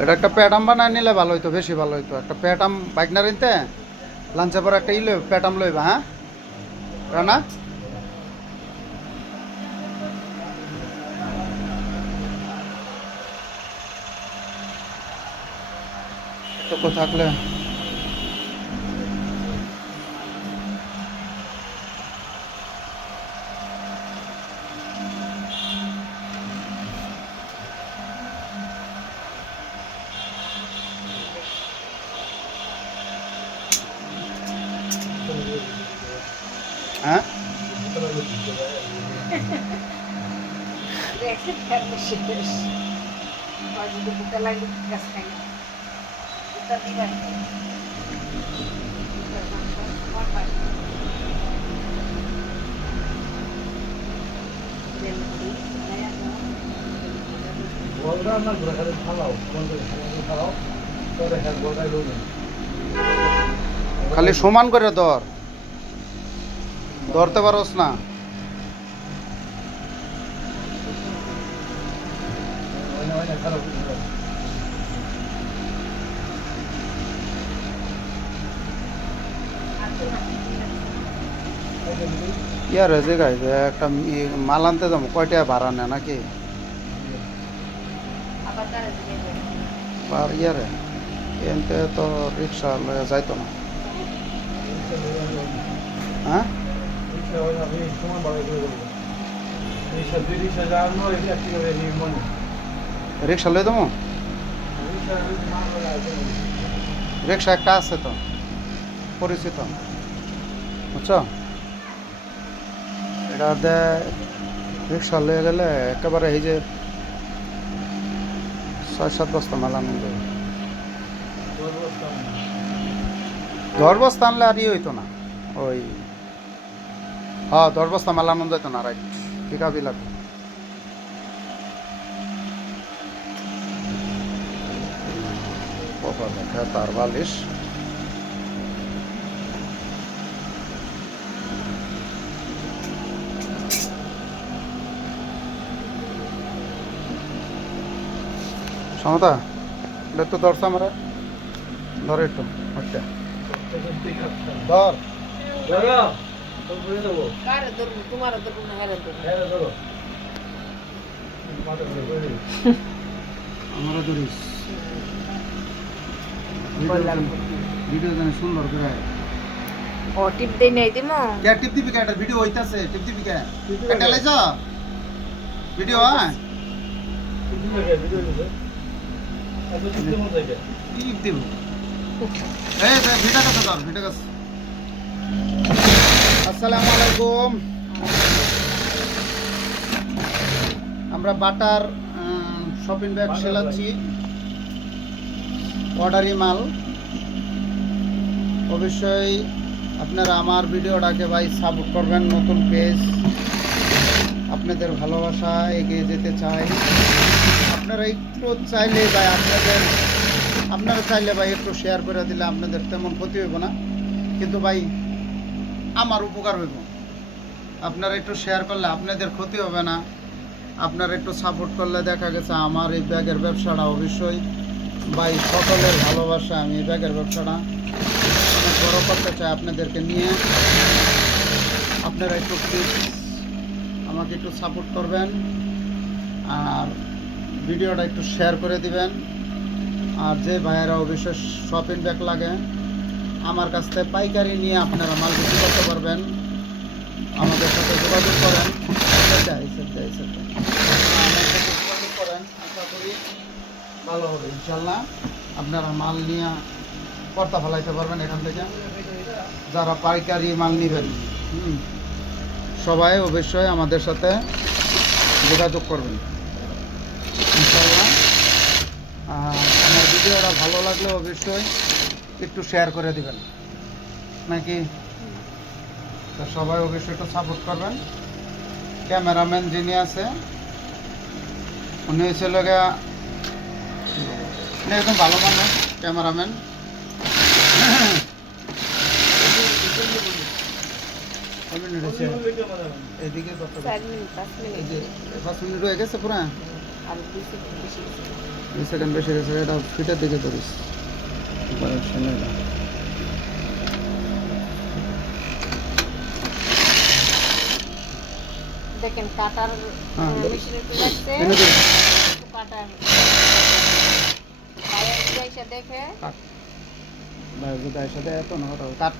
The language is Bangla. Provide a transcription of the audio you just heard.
এটা একটা প্যাটাম বানায় নিলে ভালো হইতো, বেশি ভালো হইতো। একটা প্যাটাম বাইক না নিতে লাঞ্চে পর একটা প্যাটাম লইবা, হ্যাঁ রানা। তো থাকলে হ্যাঁ খালি সমান করে ধরতে পারোস না। ইয়ার হয়েছে গাইছে একটা মাল আনতে যাবো, কয়টা ভাড়া নেয় নাকি ইয়ারে এনতে তো রিক্সা লয়ে যাইতো না। হ্যাঁ রিক্সা লয়ে দেবো, রিক্সা একটা আছে তো পরিচিত, বুঝছো। এটা রিক্সা লয়ে গেলে একেবারে এই যে ৬-৭ বস্তা মাল আনন্দ, ১০ বস্তা আনলে আর হইতো না। ওই হ্যাঁ ১০ বস্তা মাল আনন্দ হইতো না, রাইট ঠিক আছে লাগবে। তার বালিশ সমতা এটা তো ধরছে আমরা, ধরে একটু আচ্ছা ধর আমরা ধরিস ভিডিও জানি সুন্দর করে। ও টিপ দেই নাই দিমু কে টিপ দিবি, কে ভিডিও হইতাছে টিপ দিবি, কে এটা লাইছ ভিডিও। হ্যাঁ টিপ দিব এই ভিডিও কাছে ধর, ভিডিও কাছে। আসসালামু আলাইকুম। আমরা বাটার শপিং ব্যাগ সেলাচ্ছি, অর্ডারি মাল। অবশ্যই আপনারা আমার ভিডিওটাকে ভাই সাপোর্ট করবেন, নতুন পেজ, আপনাদের ভালোবাসা এগিয়ে যেতে চাই। আপনারা একটু চাইলে ভাই আপনারা চাইলে ভাই একটু শেয়ার করে দিলে আপনাদের তেমন ক্ষতি হইব না, কিন্তু ভাই আমার উপকার হইব। আপনারা একটু শেয়ার করলে আপনাদের ক্ষতি হবে না, আপনারা একটু সাপোর্ট করলে দেখা গেছে আমার এই ব্যাগের ব্যবসাটা অবশ্যই ভাই সকলের ভালোবাসা, আমি এই ব্যাগের ব্যবসাটা অনেক বড় করতে চাই আপনাদেরকে নিয়ে। আপনারা একটু প্লিজ আমাকে একটু সাপোর্ট করবেন আর ভিডিওটা একটু শেয়ার করে দিবেন। আর যে ভাইয়েরা অবশ্যই শপিং ব্যাগ লাগে আমার কাছ থেকে পাইকারি নিয়ে আপনারা মাল বিক্রি করতে পারবেন, আমাদের সাথে যোগাযোগ করেন। আমার সাথে যোগাযোগ করেন, আশা করি ভালো হবে ইনশাল্লাহ। আপনারা মাল নিয়ে কর্তা ফেলাইতে পারবেন এখান থেকে, যারা পাইকারি মাল নেবেন সবাই অবশ্যই আমাদের সাথে যোগাযোগ করবেন ইনশাল্লাহ। আমার ভিডিওটা ভালো লাগলে অবশ্যই একটু শেয়ার করে দিবেন নাকি, তো সবাই অবশ্যই একটু সাপোর্ট করবেন। ক্যামেরাম্যান যিনি আছে উনি ছিল উনি একদম ভালো মানুষ ক্যামেরাম্যান। এদিকে 5 মিনিট হয়ে গেছে পুরা। আর 2 সেকেন্ড বেশি গেছে। 2 সেকেন্ড বেশি গেছে, এটা ফিটের দিকে ধরিস উপরের সামনে না। দেখেন কাটার হ্যাঁ, মেশিনের উপরে রাখছে, এনে ধরিস। একটু কাটার বাইরে এসে দেখে কাট ভাই যদি এর সাথে এত না কাট